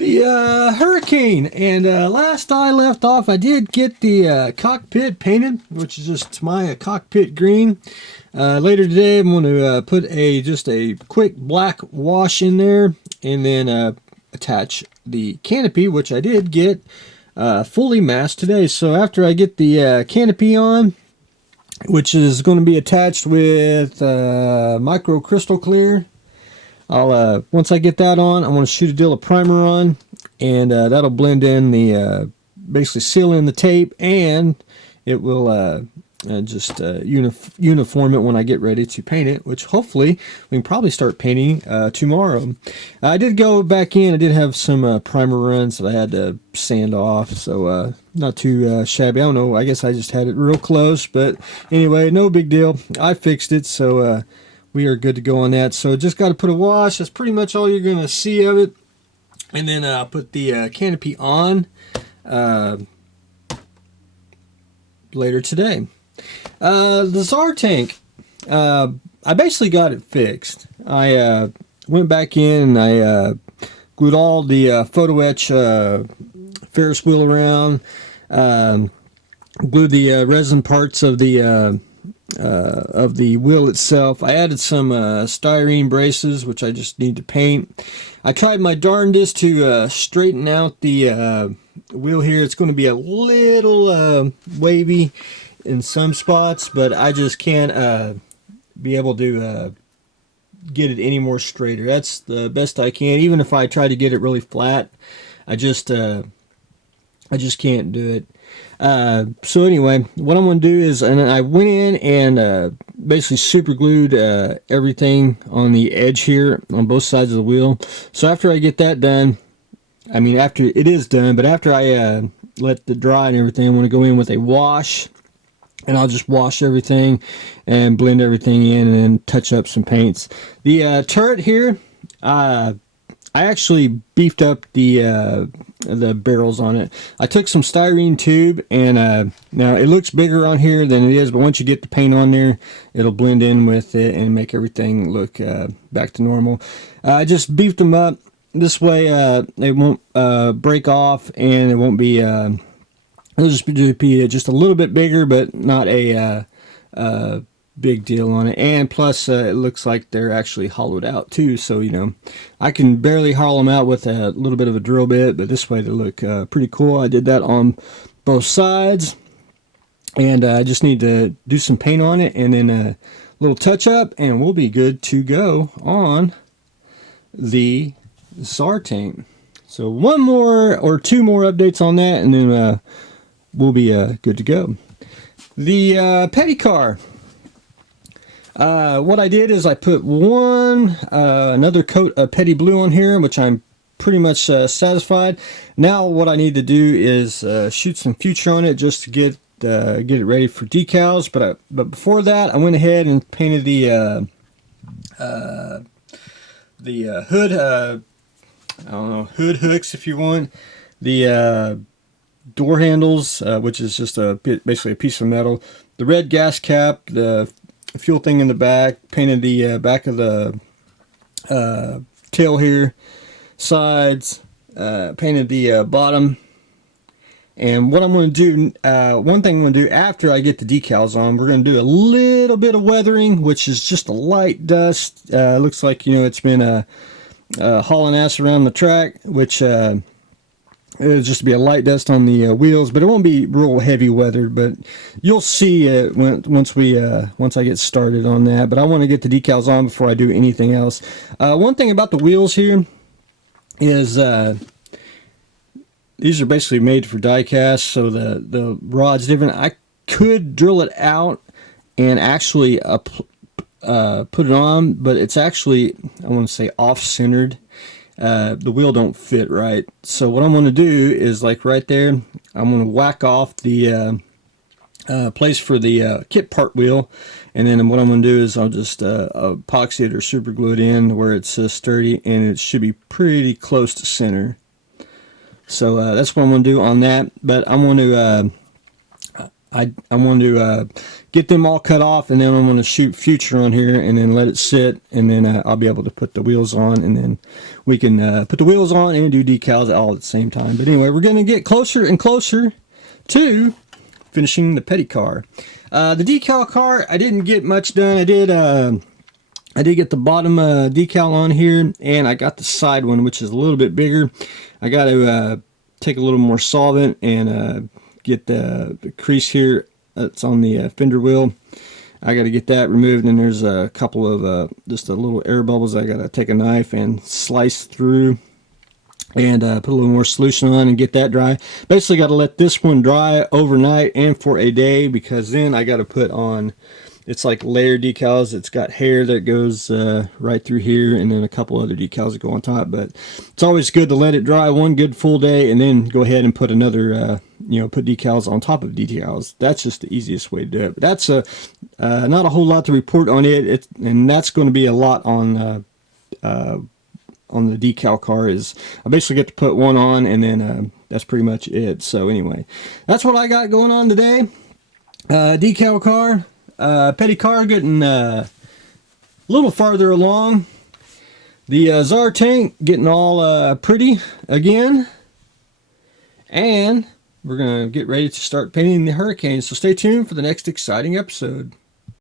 The hurricane, and last I left off, I did get the cockpit painted, which is just my cockpit green. Later today, I'm going to put just a quick black wash in there, and then attach the canopy, which I did get fully masked today. So after I get the canopy on, which is going to be attached with micro crystal clear, I'll once I get that on, I'm going to shoot a deal of primer on, and that'll blend in the basically seal in the tape, and it will just uniform it when I get ready to paint it, which hopefully we can probably start painting tomorrow. I did go back in. I did have some primer runs that I had to sand off, so not too shabby. I don't know. I guess I just had it real close, but anyway, no big deal. I fixed it, so we are good to go on that. So just got to put a wash. That's pretty much all you're going to see of it. And then I'll put the canopy on later today. The Tsar tank, I basically got it fixed. I went back in and I glued all the photo etch Ferris wheel around, glued the resin parts of the wheel itself. I added some styrene braces, which I just need to paint. I tried my darndest to straighten out the wheel here. It's going to be a little wavy in some spots, but I just can't be able to get it any more straighter. That's the best I can. Even if I try to get it really flat, I just can't do it. So anyway, what I'm going to do is, and I went in and basically super glued everything on the edge here on both sides of the wheel. So after I get that done, I mean after it is done, but after I let it dry and everything, I'm going to go in with a wash, and I'll just wash everything and blend everything in and then touch up some paints. The turret here, I actually beefed up the barrels on it. I took some styrene tube, and now it looks bigger on here than it is, but once you get the paint on there, it'll blend in with it and make everything look back to normal. I just beefed them up. This way they won't break off, and it won't be, it'll just be just a little bit bigger, but not a big deal on it. And plus it looks like they're actually hollowed out too, so you know, I can barely hollow them out with a little bit of a drill bit, but this way they look pretty cool. I did that on both sides, and I just need to do some paint on it and then a little touch up, and we'll be good to go on the Tsar tank. So one more or two more updates on that, and then we'll be good to go. The petty car. What I did is I put another coat of petty blue on here, which I'm pretty much satisfied. Now what I need to do is shoot some future on it just to get it ready for decals. But before that, I went ahead and painted the hood. I don't know, hood hooks if you want. The door handles, which is just basically a piece of metal. The red gas cap, the fuel thing in the back, painted the back of the tail here, sides, painted the bottom. And what I'm going to do, one thing I'm going to do after I get the decals on, we're going to do a little bit of weathering, which is just a light dust. Looks like, you know, it's been hauling ass around the track, which it'll just be a light dust on the wheels, but it won't be real heavy weathered. But you'll see it once I get started on that. But I want to get the decals on before I do anything else. One thing about the wheels here is these are basically made for die cast, so the rod's different. I could drill it out and actually put it on, but it's actually, I want to say, off-centered. The wheel don't fit right. So what I'm going to do is, like right there, I'm going to whack off the place for the kit part wheel, and then what I'm going to do is I'll just epoxy it or super glue it in where it's sturdy, and it should be pretty close to center. So that's what I'm going to do on that. But I'm going to I want to get them all cut off, and then I'm going to shoot future on here and then let it sit, and then I'll be able to put the wheels on, and then we can put the wheels on and do decals all at the same time. But anyway, we're going to get closer and closer to finishing the petty car. The decal car, I didn't get much done. I did get the bottom decal on here, and I got the side one, which is a little bit bigger. I got to take a little more solvent and get the crease here that's on the fender wheel. I got to get that removed, and there's a couple of just a little air bubbles I got to take a knife and slice through, and put a little more solution on and get that dry. Basically got to let this one dry overnight and for a day, because then I got to put on, it's like layer decals. It's got hair that goes right through here, and then a couple other decals that go on top. But it's always good to let it dry one good full day, and then go ahead and put another put decals on top of decals. That's just the easiest way to do it. But that's not a whole lot to report on it. And that's going to be a lot on the decal car. Is I basically get to put one on, and then that's pretty much it. So anyway, that's what I got going on today. Decal car, petty car getting a little farther along. The Tsar tank getting all pretty again, and we're gonna get ready to start painting the Hurricane. So stay tuned for the next exciting episode.